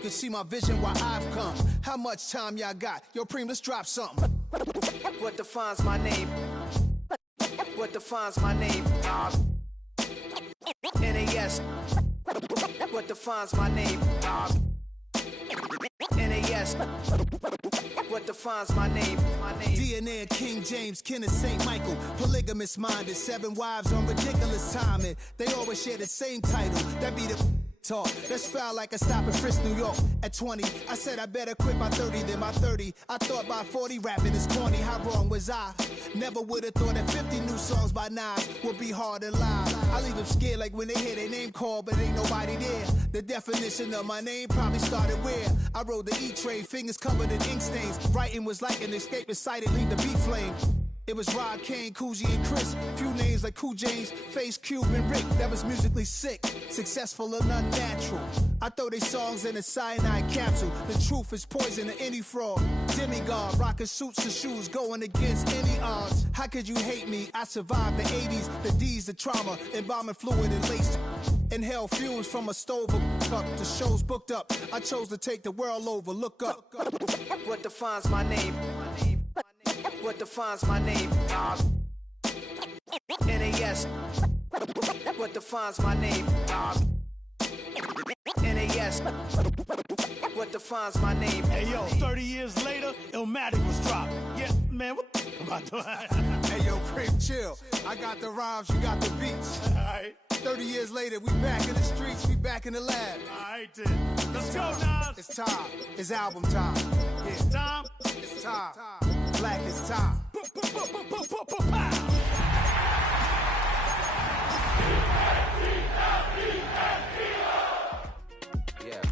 can see my vision where I've come. How much time y'all got? Yo, Preem, let's drop something. What defines my name? What defines my name? NAS. What defines my name? NAS. What defines my name? DNA of King James, kin of St. Michael. Polygamous minded, 7 wives on ridiculous timing. They always share the same title. That be the talk. That's foul like a stop in Frisk, New York. At 20, I said I better quit by 30 than by 30. I thought by 40 rapping is corny. How wrong was I? Never would have thought that 50 new songs by Nas would be hard and live. I leave them scared like when they hear their name called, but ain't nobody there. The definition of my name probably started where I rode the E-train, fingers covered in ink stains. Writing was like an escape inside it, leave the beat flame. It was Rod, Kane, Coogee, and Chris. Few names like Cool James, Face, Cube, and Rick. That was musically sick, successful and unnatural. I throw they songs in a cyanide capsule. The truth is poison to any fraud. Demigod, rocking suits and shoes, going against any odds. How could you hate me? I survived the 80s, the D's, the trauma, embalming fluid and laced. Inhale fumes from a stove up. The show's booked up. I chose to take the world over. Look up. What defines my name? What defines my name? NAS. What defines my name? NAS. What defines my name? Hey yo, 30 years later, Illmatic was dropped. Yeah, man, what am I doing? Hey yo, Preem, chill. I got the rhymes, you got the beats. Alright. 30 years later, we back in the streets, we back in the lab. Alright then. Let's go, Nas. It's time. It's album time. Yeah. Time. It's time. Black is time. Yeah.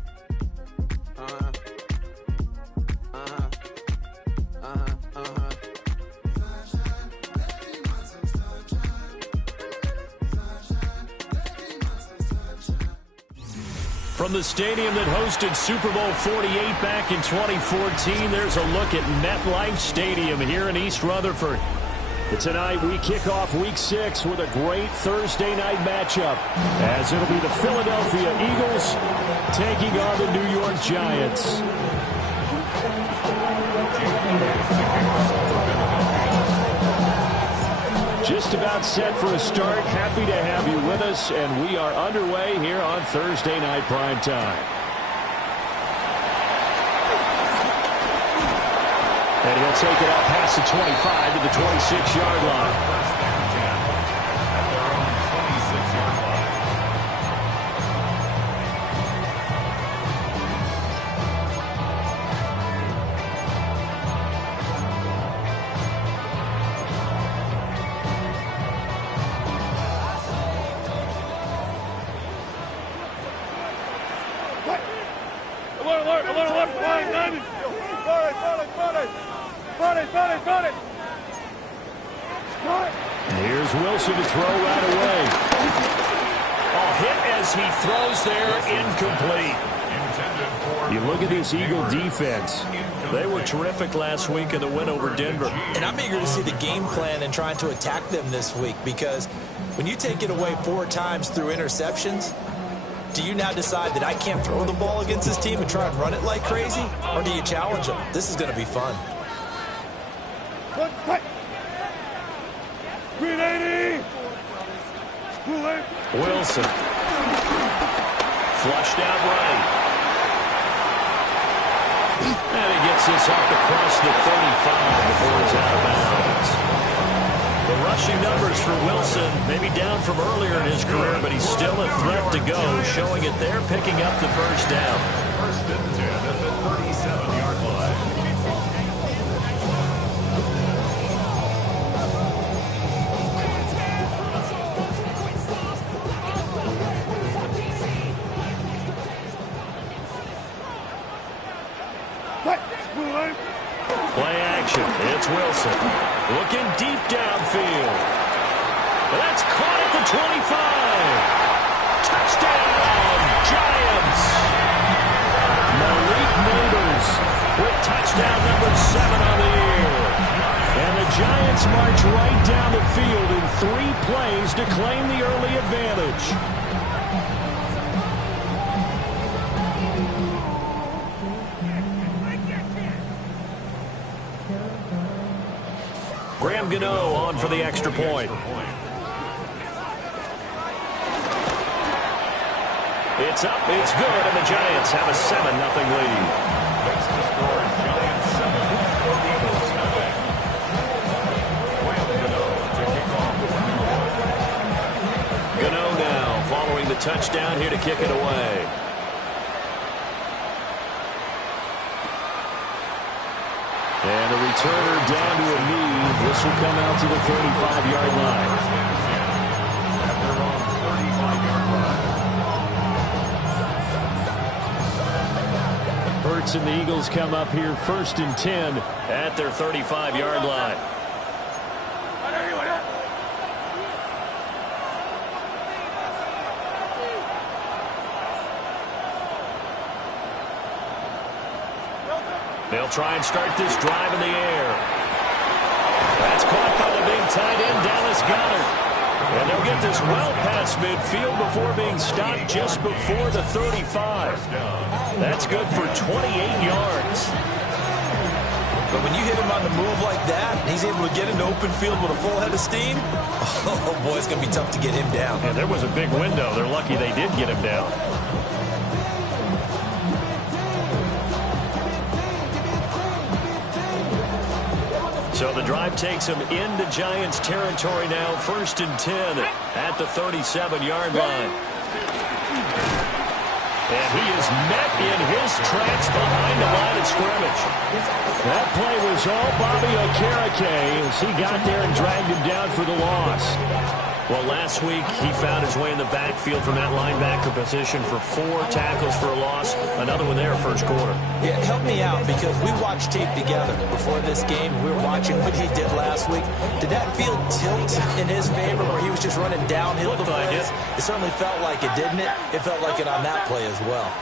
From the stadium that hosted Super Bowl 48 back in 2014, there's a look at MetLife Stadium here in East Rutherford. But tonight we kick off Week 6 with a great Thursday night matchup, as it'll be the Philadelphia Eagles taking on the New York Giants. Just about set for a start. Happy to have you with us, and we are underway here on Thursday Night Prime Time. And he'll take it out past the 25 to the 26-yard line. Here's Wilson to throw right away. Oh, hit as he throws there, incomplete. You look at this Eagle defense. They were terrific last week in the win over Denver. And I'm eager to see the game plan and trying to attack them this week, because when you take it away 4 times through interceptions, do you now decide that I can't throw the ball against this team and try and run it like crazy? Or do you challenge them? This is going to be fun. Wilson. Flushed out right. And he gets this up across the 35 before it's out of bounds. The rushing numbers for Wilson, maybe down from earlier in his career, but he's still a threat to go, showing it there, picking up the first down. First and 10 at the 37-yard line. Play action. It's Wilson. Looking deep downfield. That's caught at the 25. Touchdown, Giants. Malik Neighbors with touchdown number 7 on the year. And the Giants march right down the field in 3 plays to claim the early advantage. Graham Gano on for the extra point. It's up, it's good, and the Giants have a 7-0 lead. That's the score, Giants 7, Eagles 9. Graham Gano to kick off. Gano now following the touchdown here to kick it away. And the returner down to a knee. This will come out to the 35-yard line. At their own 35-yard line. Hurts and the Eagles come up here 1st and 10 at their 35-yard line. They'll try and start this drive in the air. That's caught by the big tight end, Dallas Goedert. And they'll get this well past midfield before being stopped just before the 35. That's good for 28 yards. But when you hit him on the move like that, he's able to get into open field with a full head of steam. Oh, boy, it's going to be tough to get him down. And there was a big window. They're lucky they did get him down. So the drive takes him into Giants territory now, 1st and 10 at the 37-yard line. And he is met in his tracks behind the line of scrimmage. That play was all Bobby Okereke as he got there and dragged him down for the loss. Well, last week he found his way in the backfield from that linebacker position for 4 tackles for a loss. Another one there first quarter. Yeah, help me out because we watched tape together before this game. We were watching what he did last week. Did that field tilt in his favor where he was just running downhill to plays? It certainly felt like it, didn't it? It felt like it on that play as well.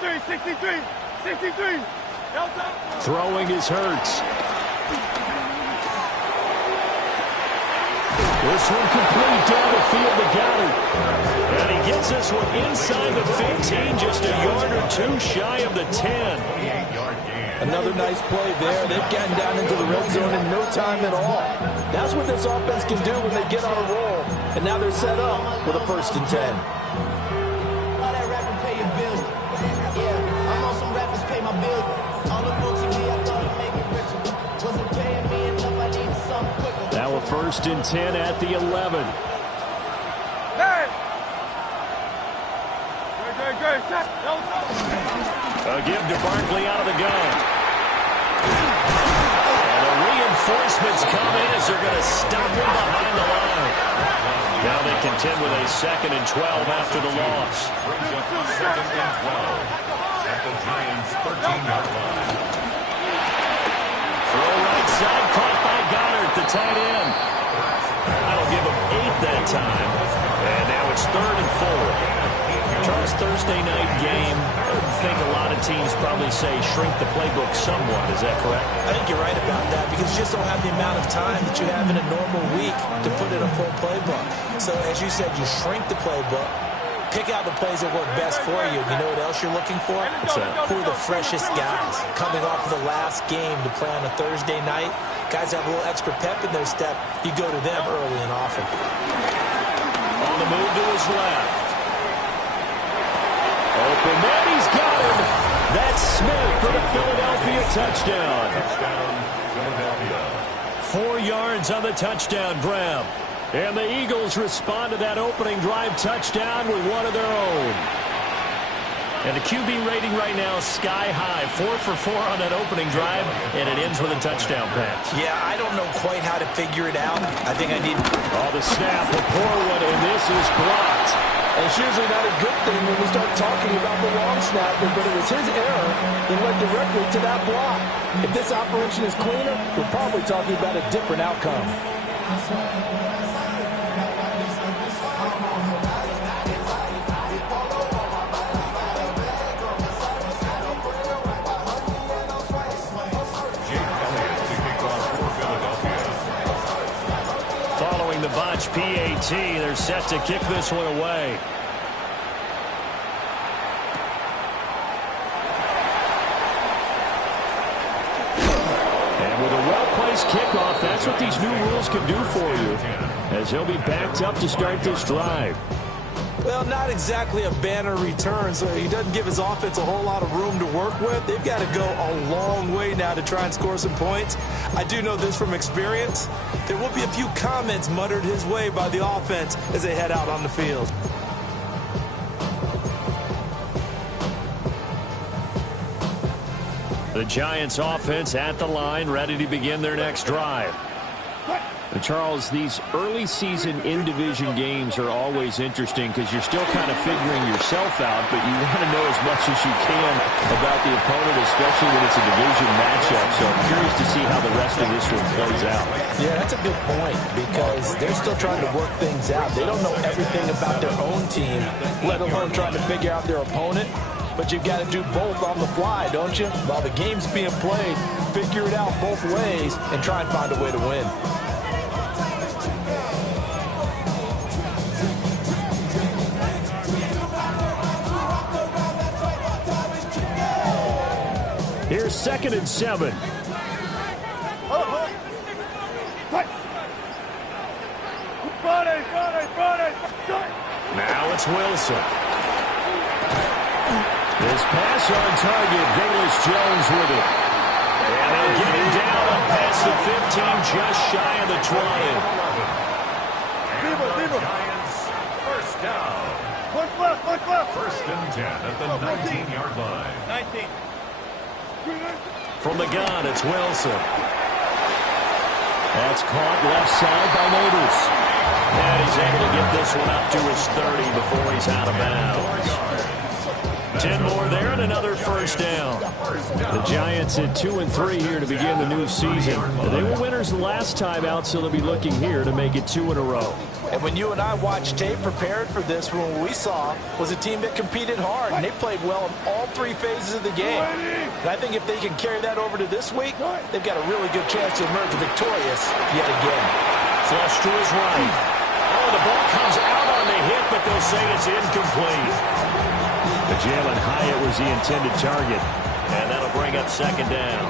63. Throwing is Hurts. This one complete down the field to Goedert. And he gets this one inside the 15, just a yard or 2 shy of the 10. Another nice play there. They've gotten down into the red zone in no time at all. That's what this offense can do when they get on a roll. And now they're set up with a 1st and 10. Now a 1st and 10 at the 11. A give to Barkley out of the gun. And the reinforcements come in as they're going to stop him behind the line. Now they contend with a 2nd and 12 after the loss. Brings up 2nd and 12 at the Giants' 13-yard line. Throw right side, caught by Goedert, the tight end. That'll give him 8 that time. And now it's 3rd and 4. Charles, Thursday night game, I think a lot of teams probably say shrink the playbook somewhat. Is that correct? I think you're right about that because you just don't have the amount of time that you have in a normal week to put in a full playbook. So as you said, you shrink the playbook, pick out the plays that work best for you. You know what else you're looking for? Who are the freshest guys coming off of the last game to play on a Thursday night? Guys have a little extra pep in their step. You go to them early and often. On the move to his left. Open man, he's got him. That's Smith for the Philadelphia touchdown. Touchdown, Philadelphia. 4 yards on the touchdown grab. And the Eagles respond to that opening drive touchdown with one of their own. And the QB rating right now is sky high. 4 for 4 on that opening drive, and it ends with a touchdown pass. Yeah, I don't know quite how to figure it out. I think I need... Oh, the snap, a poor one, and this is blocked. And it's usually not a good thing when we start talking about the long snapper, but it was his error that led directly to that block. If this operation is cleaner, we're probably talking about a different outcome. Following the botch PAT, they're set to kick this one away. this kickoff, that's what these new rules can do for you, as he'll be backed up to start this drive. Well, not exactly a banner return, so he doesn't give his offense a whole lot of room to work with. They've got to go a long way now to try and score some points. I do know this from experience. There will be a few comments muttered his way by the offense as they head out on the field. The Giants offense at the line, ready to begin their next drive. And Charles, these early season in-division games are always interesting because you're still kind of figuring yourself out, but you want to know as much as you can about the opponent, especially when it's a division matchup. So I'm curious to see how the rest of this one plays out. Yeah, that's a good point because they're still trying to work things out. They don't know everything about their own team, let alone trying to figure out their opponent. But you've got to do both on the fly, don't you? While the game's being played, figure it out both ways and try and find a way to win. Here's 2nd and 7. Now it's Wilson. This pass on target, Velus-Jones with it. And they'll get him down and past the 15, just shy of the 20. Giants, first down. First and 10 at the 19-yard line. 19. From the gun, it's Wilson. That's caught left side by Neighbors. And he's able to get this one up to his 30 before he's out of bounds. 10 more there and another first down. The Giants at 2-3 here to begin the new season. They were winners the last time out, so they'll be looking here to make it 2 in a row. And when you and I watched tape prepared for this, what we saw was a team that competed hard, and they played well in all 3 phases of the game. And I think if they can carry that over to this week, they've got a really good chance to emerge victorious yet again. Flush to his right. Oh, the ball comes out on the hit, but they'll say it's incomplete. But Jalen Hyatt was the intended target, and that'll bring up 2nd down.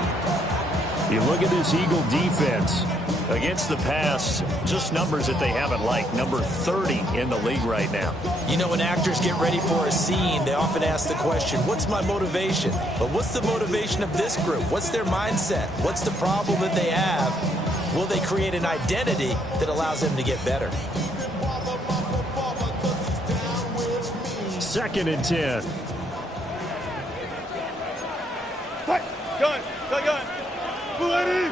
You look at this Eagle defense. Against the pass, just numbers that they haven't liked. Number 30 in the league right now. You know, when actors get ready for a scene, they often ask the question, what's my motivation? But what's the motivation of this group? What's their mindset? What's the problem that they have? Will they create an identity that allows them to get better? 2nd and 10. Gun. Ready.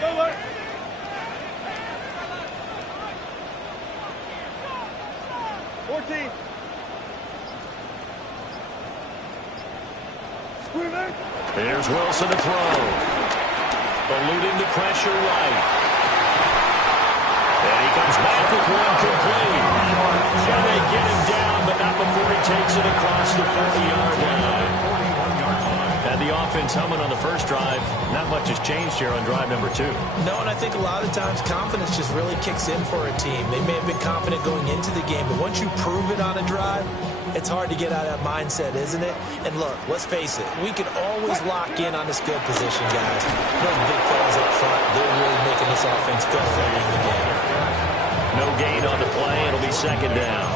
Go left. 14. There's Wilson to throw. Eluding the pressure right. And he comes back with one complete. And they get him down, but not before he takes it across the 40-yard line. And the offense humming on the first drive. Not much has changed here on drive number 2. No, and I think a lot of times confidence just really kicks in for a team. They may have been confident going into the game, but once you prove it on a drive, it's hard to get out of that mindset, isn't it? And look, let's face it, we can always lock in on this good position, guys. Those big fellas up front, they're really making this offense go early in the game. No gain on the play. It'll be 2nd down.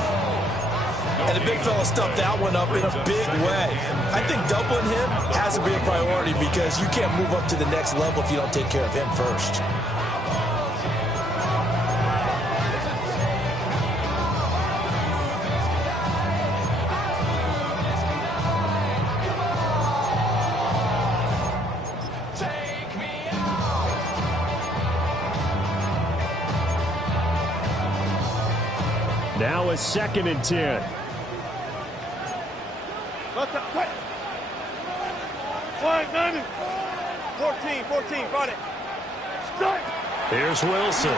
And the big fella stuffed that one up in a big way. I think doubling him has to be a priority because you can't move up to the next level if you don't take care of him first. Now a 2nd and 10. 14, got it. Here's Wilson.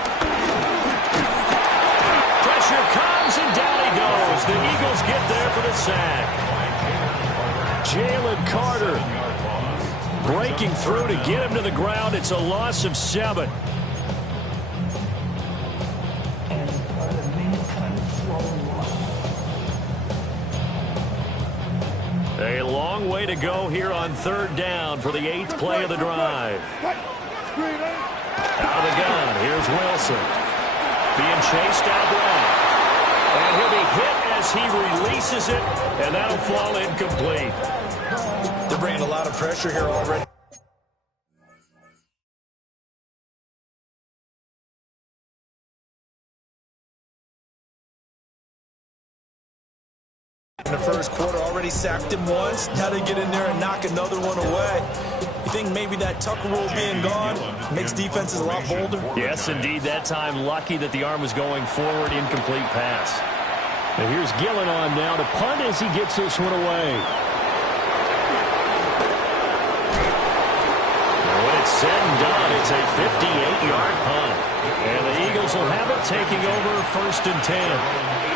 Pressure comes, and down he goes. The Eagles get there for the sack. Jalen Carter breaking through to get him to the ground. It's a loss of 7. A long way to go here on 3rd down for the 8th play of the drive. Out of the gun, here's Wilson. Being chased out left. And he'll be hit as he releases it, and that'll fall incomplete. They're bringing a lot of pressure here already. In the first quarter, already sacked him once. Now they get in there and knock another one away. You think maybe that Tucker rule being gone makes defenses a lot bolder? Yes, indeed. That time, lucky that the arm was going forward. Incomplete pass. And here's Gillen on now to punt as he gets this one away. And when it's said and done, it's a 58-yard punt. And the Eagles will have it, taking over 1st and 10.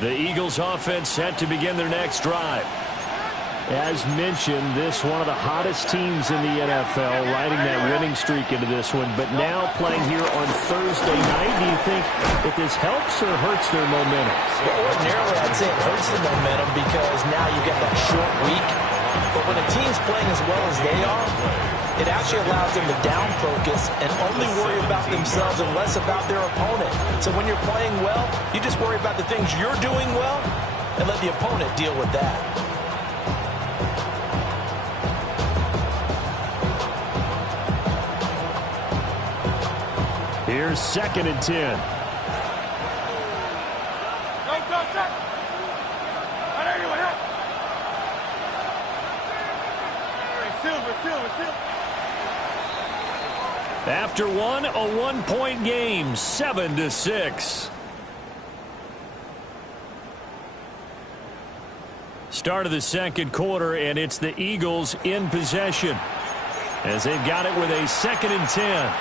The Eagles offense set to begin their next drive. As mentioned, this one of the hottest teams in the NFL, riding that winning streak into this one, but now playing here on Thursday night. Do you think that this helps or hurts their momentum? Well, ordinarily, I'd say it hurts the momentum because now you get that short week. But when a team's playing as well as they are, it actually allows them to down focus and only worry about themselves and less about their opponent. So when you're playing well, you just worry about the things you're doing well and let the opponent deal with that. Here's 2nd and 10. After one, a 1-point game, 7-6. Start of the second quarter, and it's the Eagles in possession as they've got it with a 2nd and 10.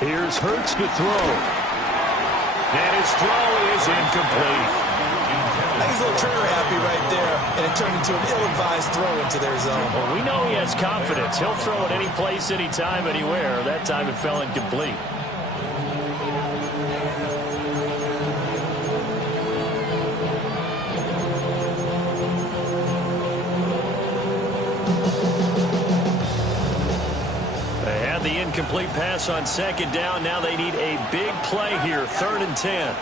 Here's Hurts to throw. And his throw is incomplete. I think he's a little trigger happy right there, and it turned into an ill-advised throw into their zone. Well, we know he has confidence. He'll throw it any place, anytime, anywhere. That time it fell incomplete. The incomplete pass on 2nd down. Now they need a big play here. 3rd and 10.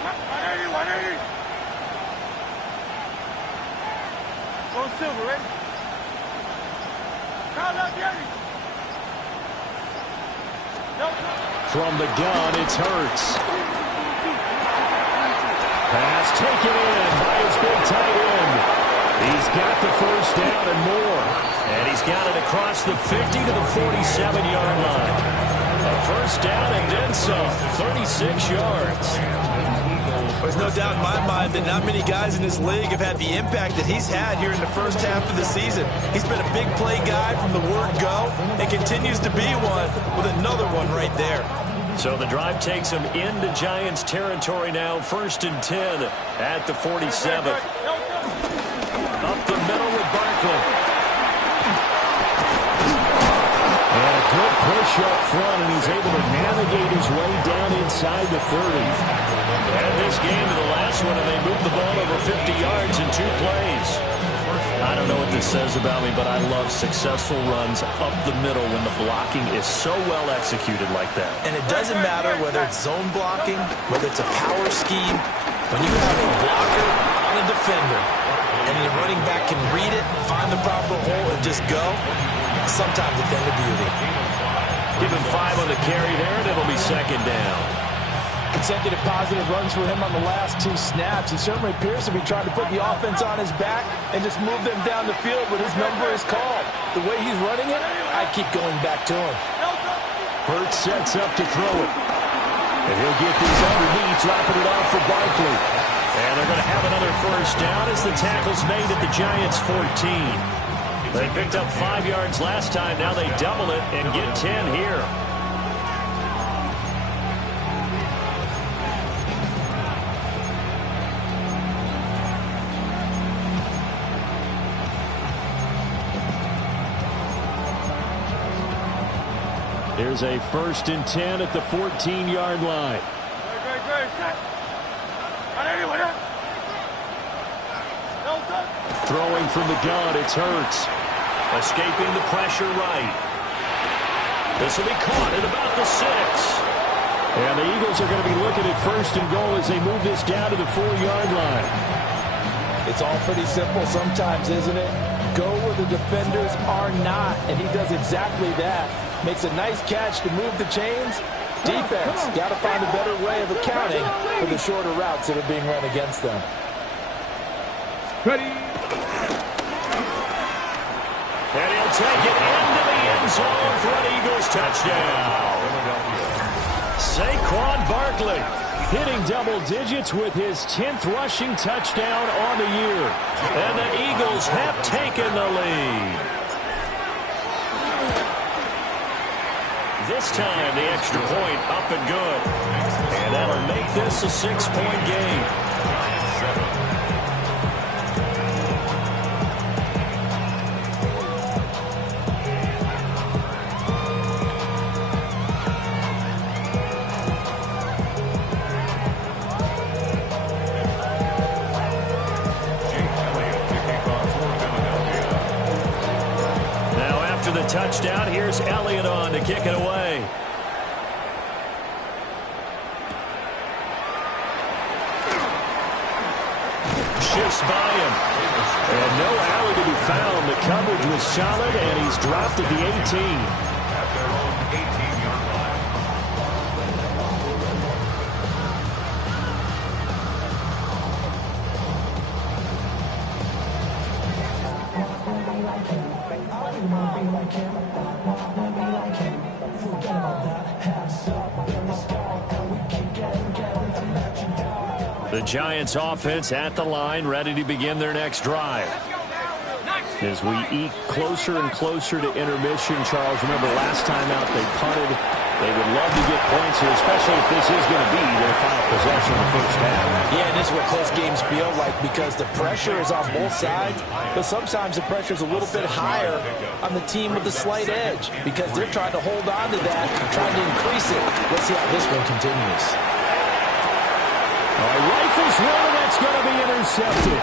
From the gun, it's Hurts. Pass taken in by his big tight end. He's got the 1st down and more. And he's got it across the 50 to the 47-yard line. A 1st down and then some. 36 yards. There's no doubt in my mind that not many guys in this league have had the impact that he's had here in the first half of the season. He's been a big play guy from the word go and continues to be one with another one right there. So the drive takes him into Giants territory now. 1st and 10 at the 47. Up the middle with Barkley. And a good push up front, and he's able to navigate his way down inside the 30. And this game to the last one, and they moved the ball over 50 yards in 2 plays. I don't know what this says about me, but I love successful runs up the middle when the blocking is so well executed like that. And it doesn't matter whether it's zone blocking, whether it's a power scheme. When you have a blocker on a defender, and the running back can read it, find the proper hole, and just go, sometimes a thing of beauty. Give him 5 on the carry there, and it'll be 2nd down. Consecutive positive runs for him on the last 2 snaps. He certainly appears to be trying to put the offense on his back and just move them down the field when his number is called. The way he's running it, I keep going back to him. Hurts sets up to throw it. And he'll get these underneath, dropping it off for Barkley. And they're going to have another 1st down as the tackle's made at the Giants' 14. They picked up 5 yards last time. Now they double it and get 10 here. Here's a 1st and 10 at the 14-yard line. Throwing from the gun, it's Hurts. Escaping the pressure right. This will be caught at about the 6. And the Eagles are going to be looking at 1st and goal as they move this down to the 4-yard line. It's all pretty simple sometimes, isn't it? Go where the defenders are not, and he does exactly that. Makes a nice catch to move the chains. Defense got to find a better way of accounting for the shorter routes that are being run against them. Ready. And he'll take it into the end zone for an Eagles touchdown. Saquon Barkley hitting double digits with his 10th rushing touchdown on the year. And the Eagles have taken the lead. This time, the extra point up and good. And that'll make this a 6-point game. Now, after the touchdown, here's Elliott on to kick it away. Shifts by him. And no alley to be found. The coverage was solid, and he's dropped at the 18. At their own 18-yard line. The Giants offense at the line, ready to begin their next drive. As we eke closer and closer to intermission, Charles, remember last time out they punted. They would love to get points here, especially if this is going to be their final possession in the first half. Yeah, and this is what close games feel like because the pressure is on both sides, but sometimes the pressure is a little bit higher on the team with the slight edge because they're trying to hold on to that, trying to increase it. Let's see how this one continues. Rifles one, and that's going to be intercepted.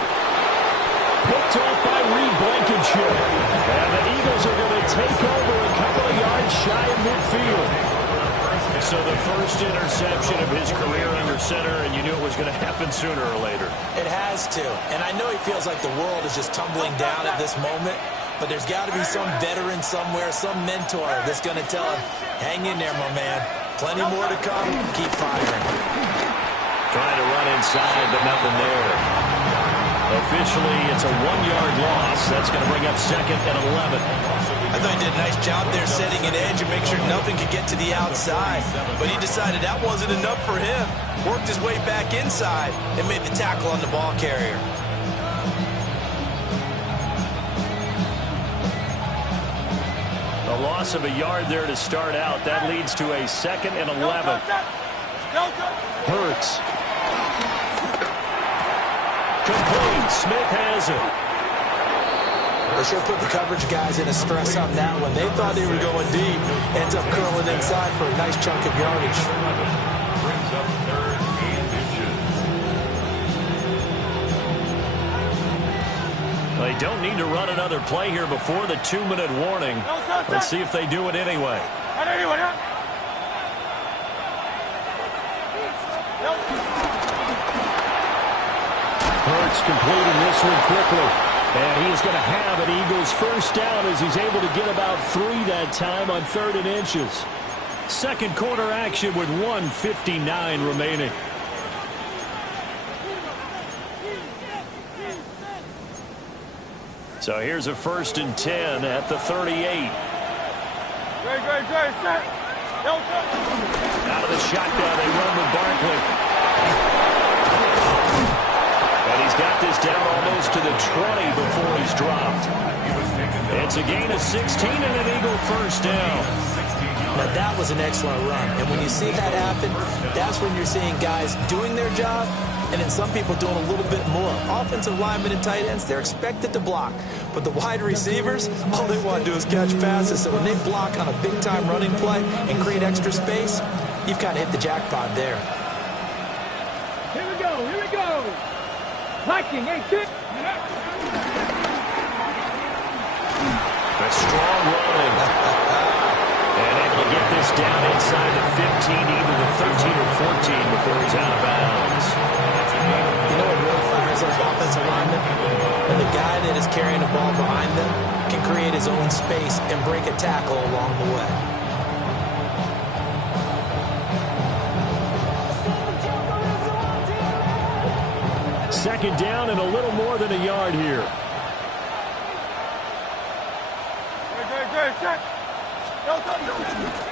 Picked off by Reed Blankenship. And the Eagles are going to take over a couple of yards shy of midfield. So the first interception of his career under center, and you knew it was going to happen sooner or later. It has to. And I know he feels like the world is just tumbling down at this moment, but there's got to be some veteran somewhere, some mentor that's going to tell him, hang in there, my man. Plenty more to come. Keep firing. Trying to run inside, but nothing there. Officially, it's a 1-yard loss. That's going to bring up 2nd and 11. I thought he did a nice job there setting an edge and make sure nothing could get to the outside. But he decided that wasn't enough for him. Worked his way back inside and made the tackle on the ball carrier. A loss of a yard there to start out. That leads to a 2nd and 11. Hurts. Complete. Smith has it. They sure put the coverage guys in a stress on that one. They thought they were going deep. Ends up curling inside for a nice chunk of yardage. Brings up 3rd and inches. They don't need to run another play here before the 2-minute warning. Let's see if they do it anyway. Hurts completing this one quickly. And he's going to have an Eagles first down as he's able to get about 3 that time on 3rd and inches. Second quarter action with 1:59 remaining. So here's a 1st and 10 at the 38. Out of the shotgun, they run with Barkley. And he's got get this down almost to the 20 before he's dropped. It's a gain of 16 and an Eagle first down. Now, that was an excellent run. And when you see that happen, that's when you're seeing guys doing their job and then some people doing a little bit more. Offensive linemen and tight ends, they're expected to block. But the wide receivers, all they want to do is catch passes. So when they block on a big-time running play and create extra space, you've kind of hit the jackpot there. Here we go, here we go. Viking, ain't it? A strong running. And able to get this down inside the 15, either the 13 or 14 before he's out of bounds. You know what really fires up offensive linemen? When the guy that is carrying the ball behind them can create his own space and break a tackle along the way. Second down and a little more than a yard here.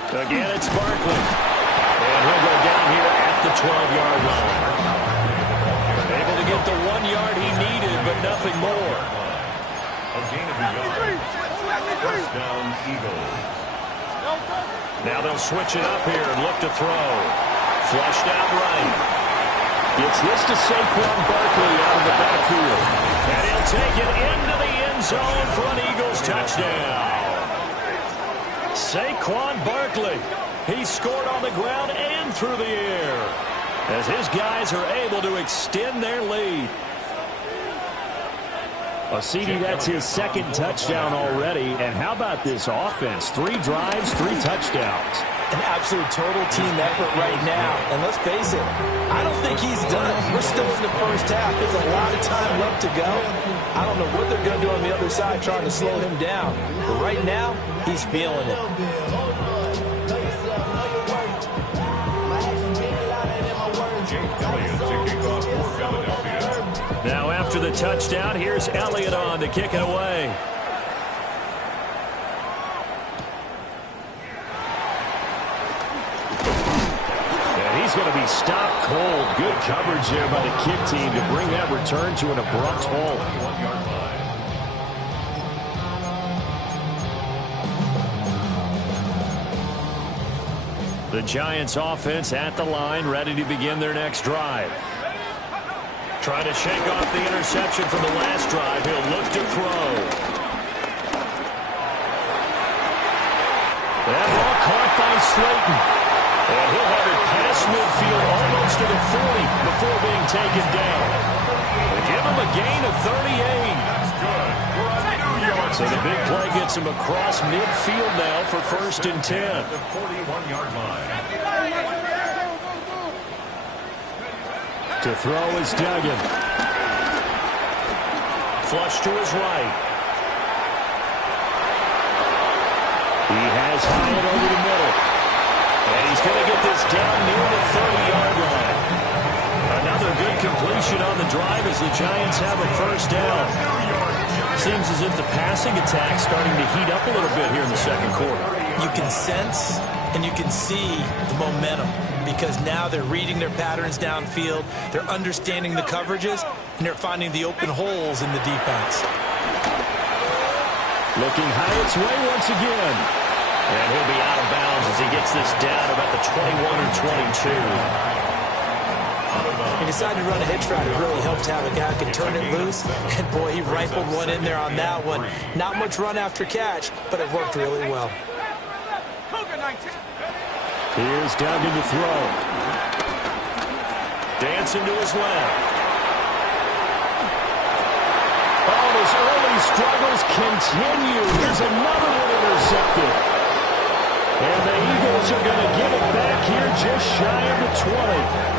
Again, it's Barkley. And he'll go down here at the 12-yard line. Able to get the 1 yard he needed, but nothing more. A gain of a yard. First down, Eagles. Now they'll switch it up here and look to throw. Flushed out right. Gets this to Saquon Barkley out of the backfield. And he'll take it into the end zone for an Eagles touchdown. Saquon Barkley. He scored on the ground and through the air as his guys are able to extend their lead. CD, that's his second touchdown already. And how about this offense? 3 drives, 3 touchdowns. An absolute total team effort right now. And let's face it, I don't think he's done. We're still in the first half. There's a lot of time left to go. I don't know what they're going to do on the other side trying to slow him down. But right now, he's feeling it. Now after the touchdown, here's Elliott on to kick it away. And he's going to be stopped cold. Good coverage there by the kick team to bring that return to an abrupt halt. The Giants offense at the line, ready to begin their next drive. Trying to shake off the interception from the last drive. He'll look to throw. That ball caught by Slayton. And he'll have it past midfield almost to the 40 before being taken down. They give him a gain of 38. That's good for a New York. So the big play gets him across midfield now for 1st and 10. The 41-yard line. To throw is Duggan. Flush to his right. He has Hyatt over the middle. And he's going to get this down near the 30-yard line. Another good completion on the drive as the Giants have a first down. Seems as if the passing attack's starting to heat up a little bit here in the second quarter. You can sense and you can see the momentum because now they're reading their patterns downfield, they're understanding the coverages, and they're finding the open holes in the defense. Looking Hyatt's way once again. And he'll be out of bounds as he gets this down about the 21 or 22. He decided to run a hitch route. It really helped to have a guy who can turn it loose. And, boy, he rifled one in there on that one. Not much run after catch, but it worked really well. Here's Duggan to throw. Dancing to his left. Oh, his early struggles continue. Here's another one intercepted. And the Eagles are going to give it back here just shy of the 20.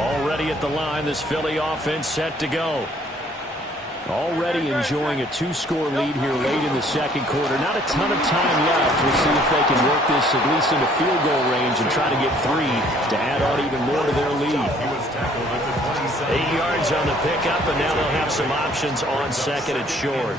Already at the line, this Philly offense set to go. Already enjoying a 2-score lead here late in the second quarter. Not a ton of time left. We'll see if they can work this at least into field goal range and try to get 3 to add on even more to their lead. 8 yards on the pickup, and now they'll have some options on second and short.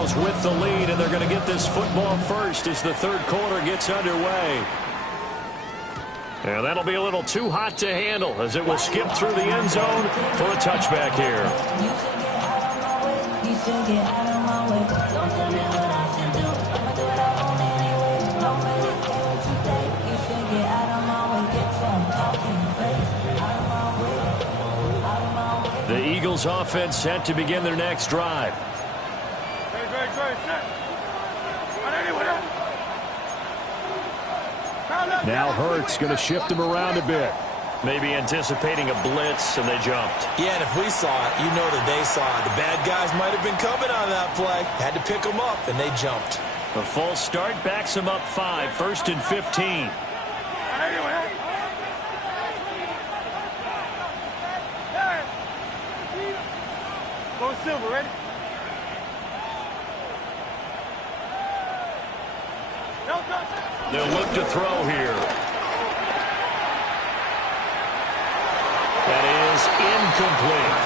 Eagles with the lead, and they're going to get this football first as the third quarter gets underway. And that'll be a little too hot to handle as it will skip through the end zone for a touchback here. The Eagles offense set to begin their next drive. Now Hurts going to shift him around a bit. Maybe anticipating a blitz, and they jumped. Yeah, and if we saw it, you know that they saw it. The bad guys might have been coming on that play. Had to pick them up, and they jumped. A false start backs them up 5, 1st and 15. Go Silver, ready? They'll look to throw here. That is incomplete.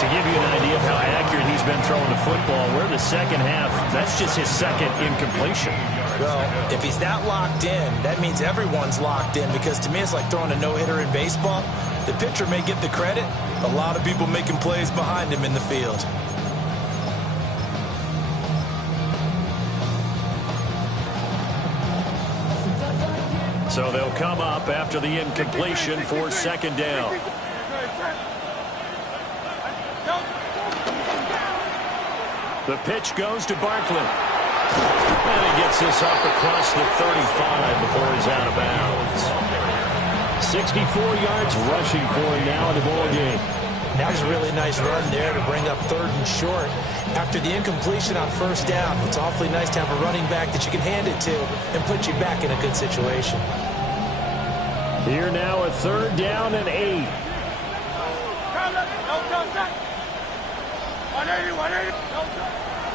To give you an idea of how accurate he's been throwing the football, we're in the second half. That's just his second incompletion. Well, if he's not locked in, that means everyone's locked in, because to me it's like throwing a no-hitter in baseball. The pitcher may get the credit. A lot of people making plays behind him in the field. So they'll come up after the incompletion for second down. The pitch goes to Barkley. And he gets this up across the 35 before he's out of bounds. 64 yards rushing for him now in the ball game. That was a really nice run there to bring up 3rd and short. After the incompletion on first down, it's awfully nice to have a running back that you can hand it to and put you back in a good situation. Here now a 3rd down and 8.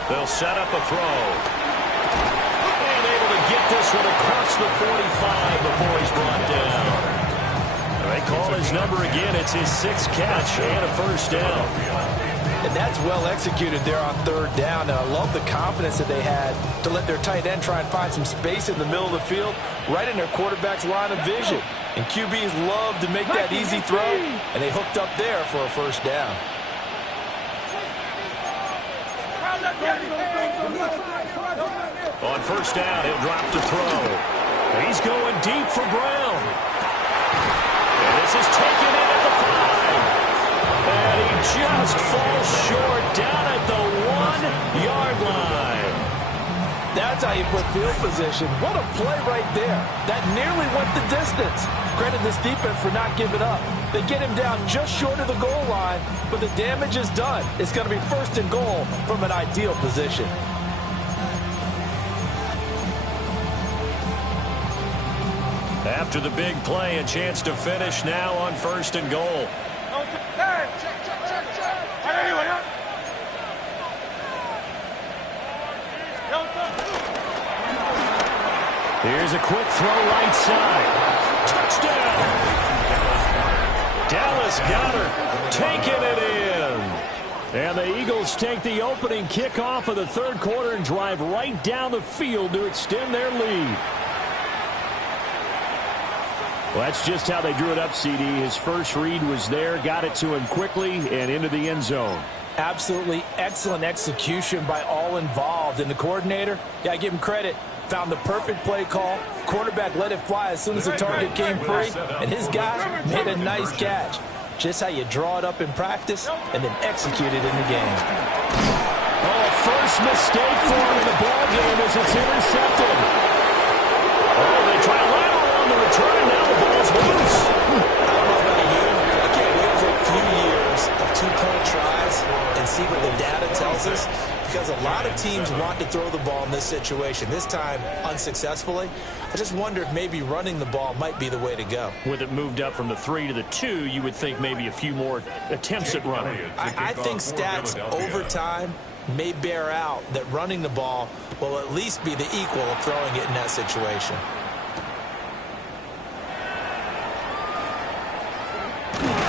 They'll set up a throw. And able to get this one across the 45 before he's brought down. They call his number again. It's his 6th catch and a first down. And that's well executed there on 3rd down. And I love the confidence that they had to let their tight end try and find some space in the middle of the field, right in their quarterback's line of vision. And QBs love to make that easy throw, and they hooked up there for a first down. On first down, he'll drop to throw. He's going deep for Brown. And this is taken in at the 5. And he just falls short down at the 1-yard line. That's how you put field position. What a play right there. That nearly went the distance. Credit this defense for not giving up. They get him down just short of the goal line, but the damage is done. It's going to be 1st and goal from an ideal position. After the big play, a chance to finish now on 1st and goal. Here's a quick throw right side. Touchdown! Dallas Goedert taking it in. And the Eagles take the opening kickoff of the 3rd quarter and drive right down the field to extend their lead. Well, that's just how they drew it up, CD. His first read was there, got it to him quickly, and into the end zone. Absolutely excellent execution by all involved. And the coordinator, yeah, I give him credit, found the perfect play call. Quarterback let it fly as soon as the target came free, and his guy made a nice catch. Just how you draw it up in practice and then execute it in the game. Oh, first mistake for him in the ball game as it's intercepted. Oh, they try a lateral on the return. Now the ball's loose. I don't know about you. I can't wait for a few years of 2-point tries and see what the data tells us, because a lot of teams want to throw the ball in this situation. This time, unsuccessfully. I just wonder if maybe running the ball might be the way to go. With it moved up from the 3 to the 2, you would think maybe a few more attempts at running. I think stats over time may bear out that running the ball will at least be the equal of throwing it in that situation.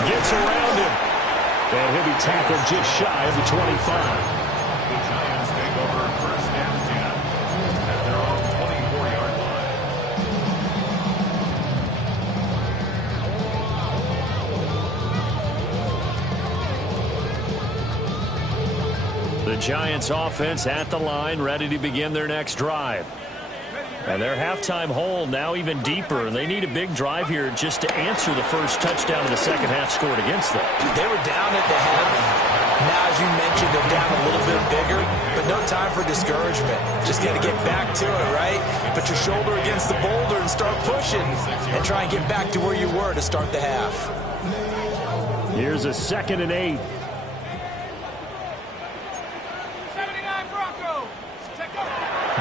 Gets around him. And he'll be tackled just shy of the 25. The Giants take The Giants offense at the line, ready to begin their next drive. And their halftime hole now even deeper. They need a big drive here just to answer the first touchdown in the second half scored against them. They were down at the half. Now, as you mentioned, they're down a little bit bigger, but no time for discouragement. Just got to get back to it, right? Put your shoulder against the boulder and start pushing and try and get back to where you were to start the half. Here's a 2nd and 8.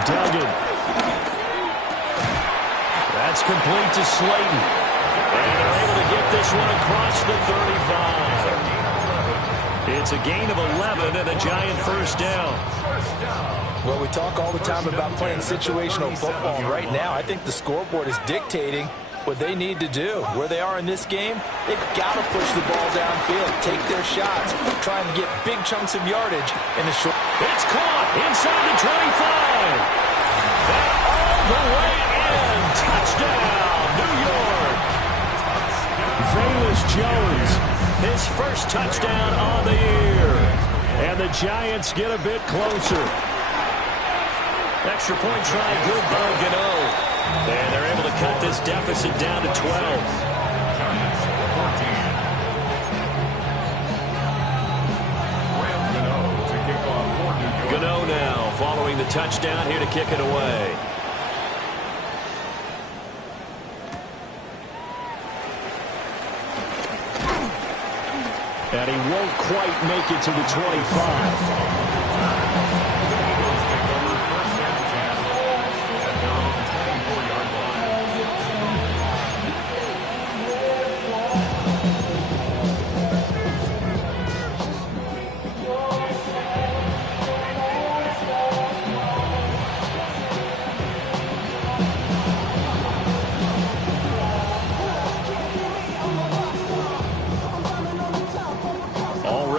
Duggan. That's complete to Slayton. And they're able to get this one across the 35. It's a gain of 11 and a Giant first down. Well, we talk all the time about playing situational football. Right now, I think the scoreboard is dictating what they need to do. Where they are in this game, they've got to push the ball downfield, take their shots, try and get big chunks of yardage in the short. It's caught inside the 25. And all the way in. Touchdown, New York. Velus Jones, his first touchdown on the year. And the Giants get a bit closer. Extra point try good by Gano. And they're able to cut this deficit down to 12. Gano now following the touchdown here to kick it away. And he won't quite make it to the 25.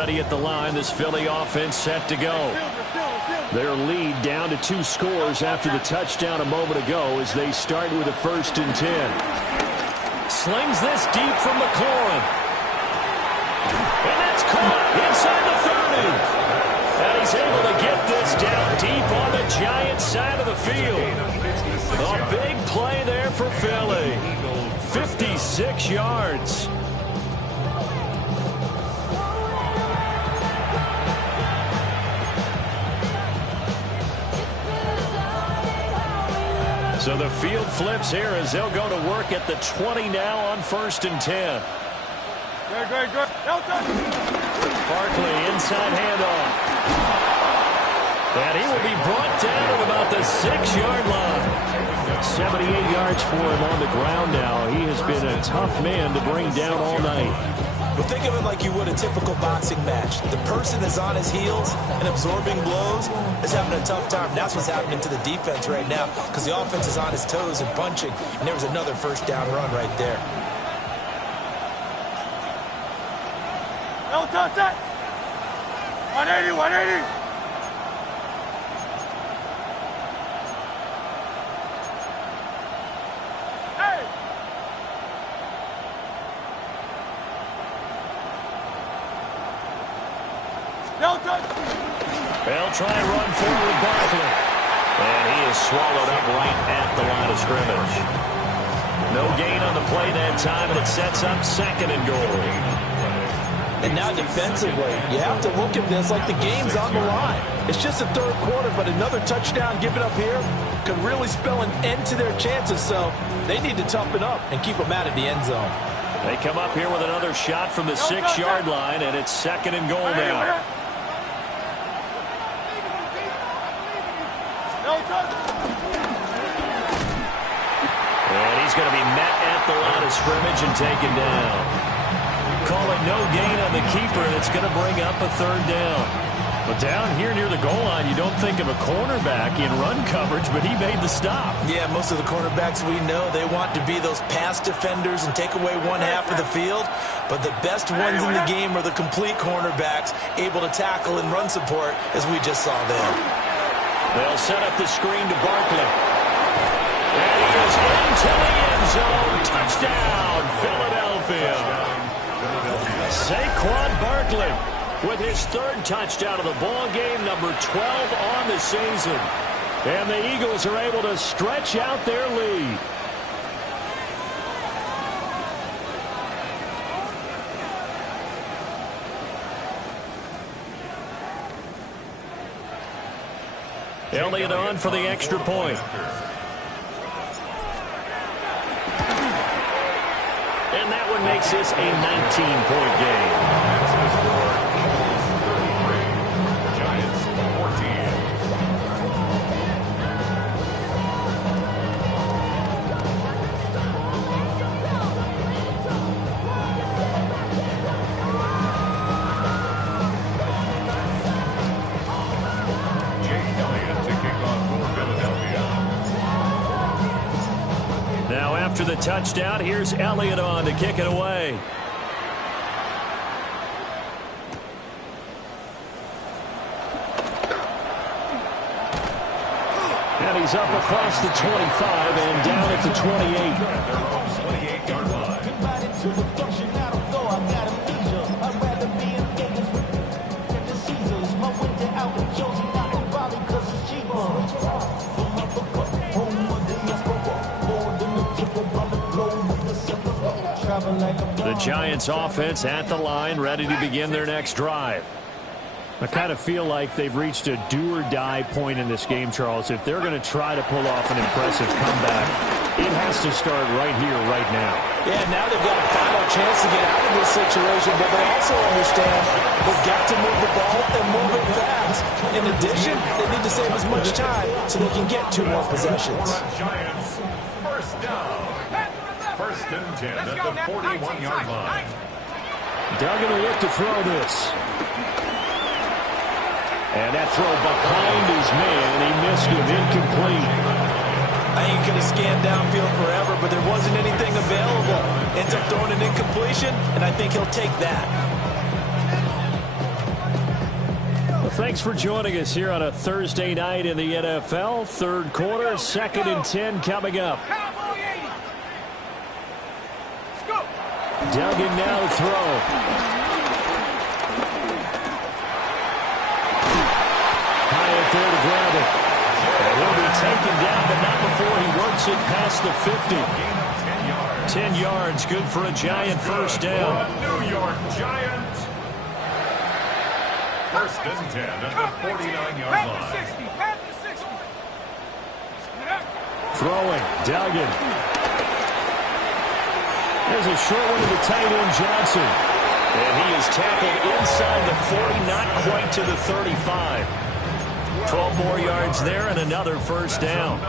At the line, this Philly offense set to go. Their lead down to 2 scores after the touchdown a moment ago as they start with a 1st and 10. Slings this deep from McLaurin. And that's caught inside the 30. And he's able to get this down deep on the Giants side of the field. A big play there for Philly. 56 yards. So the field flips here as they'll go to work at the 20 now on 1st and 10. Good. Barkley inside handoff. And he will be brought down at about the 6-yard line. 78 yards for him on the ground now. He has been a tough man to bring down all night. Well, think of it like you would a typical boxing match. The person is on his heels and absorbing blows is having a tough time. That's what's happening to the defense right now because the offense is on his toes and punching, and there was another 1st down run right there. No touch that. 180. They'll try and run forward Barkley. And he is swallowed up right at the line of scrimmage. No gain on the play that time, and it sets up 2nd and goal. And now defensively, you have to look at this like the game's on the line. It's just the 3rd quarter, but another touchdown given up here could really spell an end to their chances. So they need to toughen up and keep them out of the end zone. They come up here with another shot from the 6-yard line, and it's 2nd and goal now. And he's going to be met at the line of scrimmage and taken down. Calling no gain on the keeper, and it's going to bring up a 3rd down. But down here near the goal line, you don't think of a cornerback in run coverage, but he made the stop. Yeah, most of the cornerbacks we know, they want to be those pass defenders and take away one half of the field. But the best ones in the game are the complete cornerbacks, able to tackle and run support, as we just saw there. They'll set up the screen to Barkley. And he is into the end zone. Touchdown, Philadelphia. Saquon Barkley with his third touchdown of the ball game, number 12 on the season. And the Eagles are able to stretch out their lead. Elliott on for the extra point. And that one makes this a 19-point game. Giants 14. Now after the touchdown, here's Elliott on to kick it away. And he's up across the 25 and down at the 28. 28-yard line. The Giants offense at the line, ready to begin their next drive. I kind of feel like they've reached a do-or-die point in this game, Charles. If they're going to try to pull off an impressive comeback, it has to start right here, right now. Yeah, now they've got a final chance to get out of this situation, but they also understand they've got to move the ball and move it fast. In addition, they need to save as much time so they can get 2 more possessions. Giants, first down. First and 10 at the 41-yard line. Duggan will look to throw this. And that throw behind his man, he missed him, incomplete. I think he could have scanned downfield forever, but there wasn't anything available. Ends up throwing an incompletion, and I think he'll take that. Well, thanks for joining us here on a Thursday night in the NFL. Third quarter, 2nd and 10 coming up. Duggan now to throw. Hyatt there to grab it. And he'll be taken down, but not before he works it past the 50. 10 yards, good for a Giant first down. New York Giants. First and 10 at the 49-yard line. Throwing, Duggan. There's a short one to the tight end, Johnson. And he is tackled inside the 40, not quite to the 35. 12 more yards there and another first down.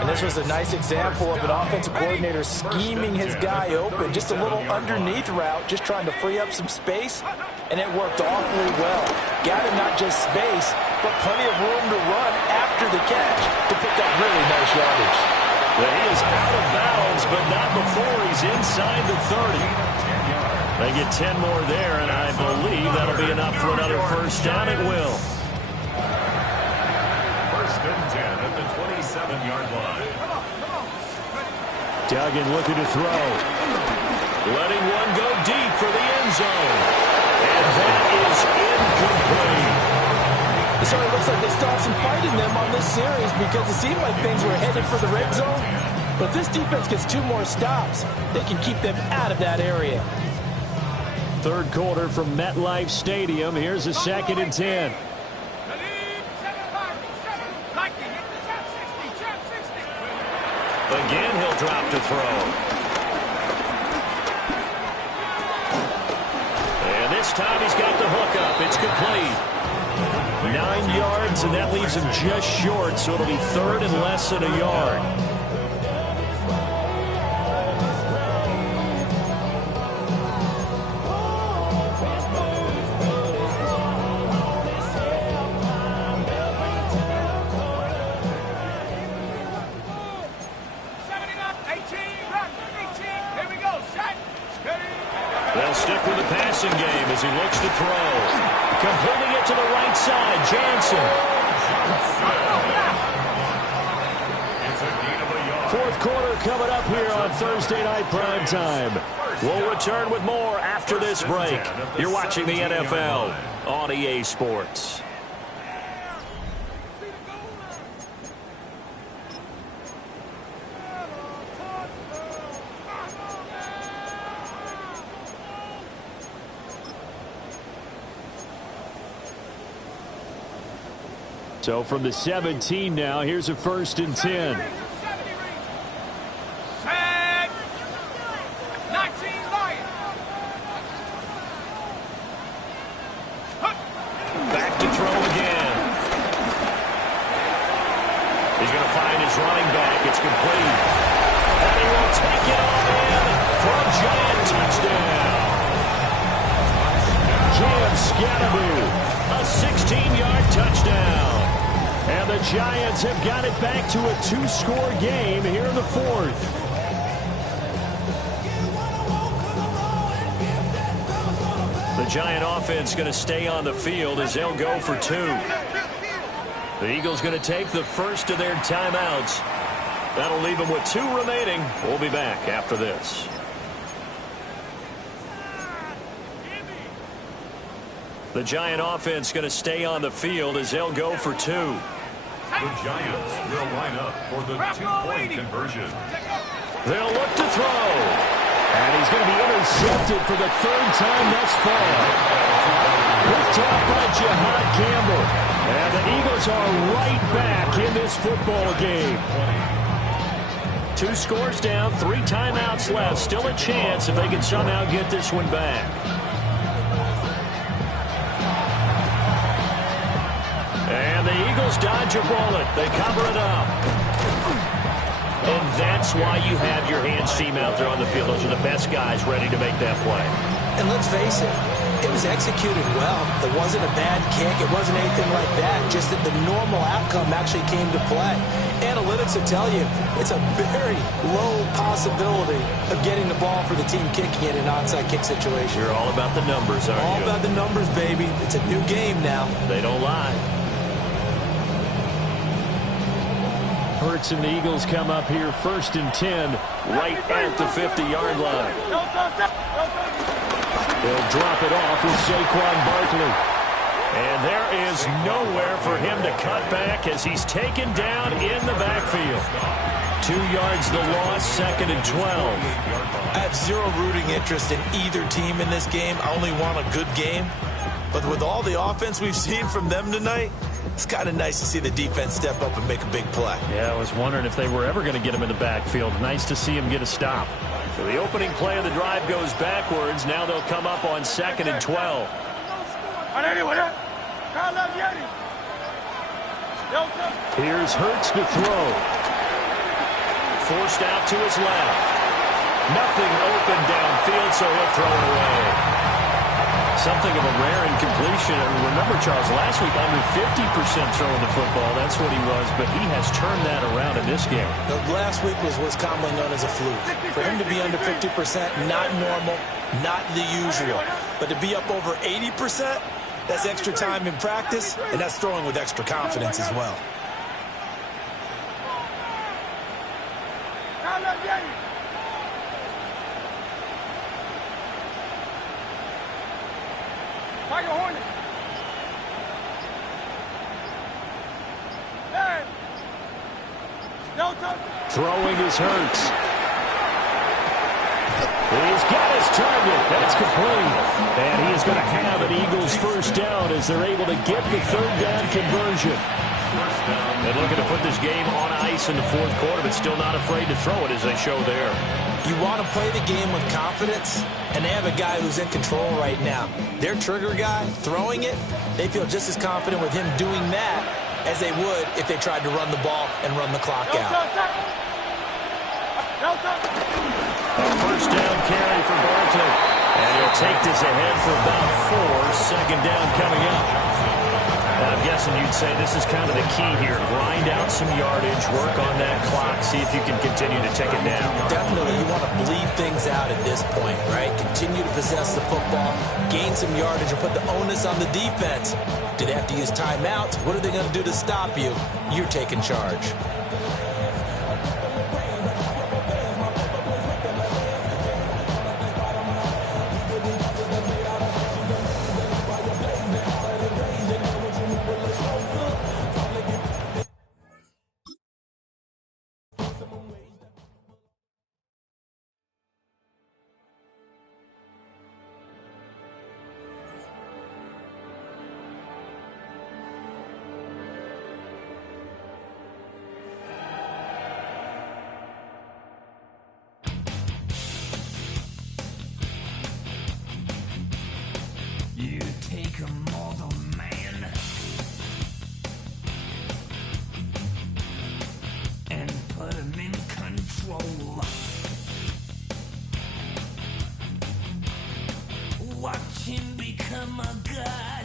And this was a nice example of an offensive coordinator scheming his guy open. Just a little underneath route, just trying to free up some space, and it worked awfully well. Gathered not just space, but plenty of room to run after the catch to pick up really nice yardage. Well, he is out of bounds, but not before he's inside the 30. They get 10 more there, and I believe that'll be enough for another first down. It will. First and 10 at the 27-yard line. Duggan looking to throw. Letting one go deep for the end zone. And that is incomplete. It certainly looks like they still have some fight in them on this series because it seemed like things were headed for the red zone. But if this defense gets 2 more stops, they can keep them out of that area. Third quarter from MetLife Stadium. Here's a 2nd and 10. Again, he'll drop to throw. And this time he's got the hook up. It's complete. 9 yards, and that leaves him just short, so it'll be 3rd and less than a yard. They'll stick with the passing game as he looks to throw. Completing it to the right side, Johnson. 4th fourth quarter coming up here on Thursday Night Primetime. We'll return with more after this break. You're watching the NFL on EA Sports. So from the 17 now, here's a 1st and 10. Back to throw again. He's going to find his running back. It's complete. And he will take it all in for a giant touchdown. Cam Scatteroo, a 16-yard touchdown. And the Giants have got it back to a 2-score game here in the 4th. The Giant offense going to stay on the field as they'll go for 2. The Eagles going to take the first of their timeouts. That'll leave them with 2 remaining. We'll be back after this. The Giant offense going to stay on the field as they'll go for 2. The Giants will line up for the 2-point conversion. They'll look to throw. And he's going to be intercepted for the 3rd time thus far. Picked up by Jihad Campbell. And the Eagles are right back in this football game. 2 scores down, 3 timeouts left. Still a chance if they can somehow get this one back. And the Eagles dodge a bullet. They cover it up. And that's why you have your hands team out there on the field. Those are the best guys ready to make that play. And let's face it, it was executed well. It wasn't a bad kick. It wasn't anything like that. Just that the normal outcome actually came to play. Analytics will tell you it's a very low possibility of getting the ball for the team kicking it in an onside kick situation. You're all about the numbers, aren't you? All about the numbers, baby. It's a new game now. They don't lie. Hurts and the Eagles come up here 1st and 10 right at the 50-yard line. They'll drop it off with Saquon Barkley. And there is nowhere for him to cut back as he's taken down in the backfield. 2 yards the loss, 2nd and 12. I have zero rooting interest in either team in this game. I only want a good game. But with all the offense we've seen from them tonight, it's kind of nice to see the defense step up and make a big play. Yeah, I was wondering if they were ever going to get him in the backfield. Nice to see him get a stop. So the opening play of the drive goes backwards. Now they'll come up on 2nd and 12. Here's Hurts to throw. Forced out to his left. Nothing open downfield, so he'll throw it away. Something of a rare incompletion. Remember, Charles, last week under 50% throwing the football. That's what he was, but he has turned that around in this game. Last week was what's commonly known as a fluke. For him to be under 50%, not normal, not the usual. But to be up over 80%, that's extra time in practice, and that's throwing with extra confidence as well. Throwing his Hurts. He's got his target. That's complete. And he is going to have an Eagles first down as they're able to get the 3rd down conversion. They're looking to put this game on ice in the 4th quarter, but still not afraid to throw it as they show there. You want to play the game with confidence, and they have a guy who's in control right now. Their trigger guy, throwing it, they feel just as confident with him doing that as they would if they tried to run the ball and run the clock out. A first down carry for Barkley. And he'll take this ahead for about 4. 2nd down coming up. And I'm guessing you'd say this is kind of the key here. Grind out some yardage, work on that clock, see if you can continue to take it down. Definitely, you want to bleed things out at this point, right? Continue to possess the football, gain some yardage, and put the onus on the defense. Do they have to use timeouts? What are they going to do to stop you? You're taking charge. make a mortal man and put him in control. Watch him become a god.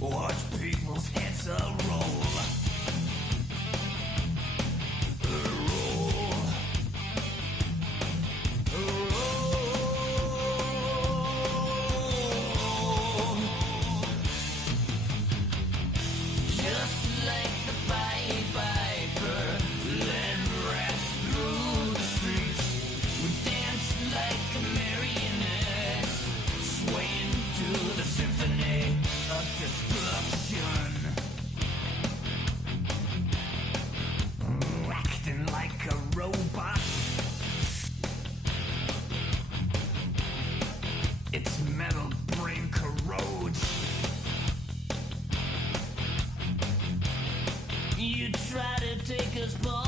Watch people's heads roll. Acting like a robot. Its metal brain corrodes. You try to take us both.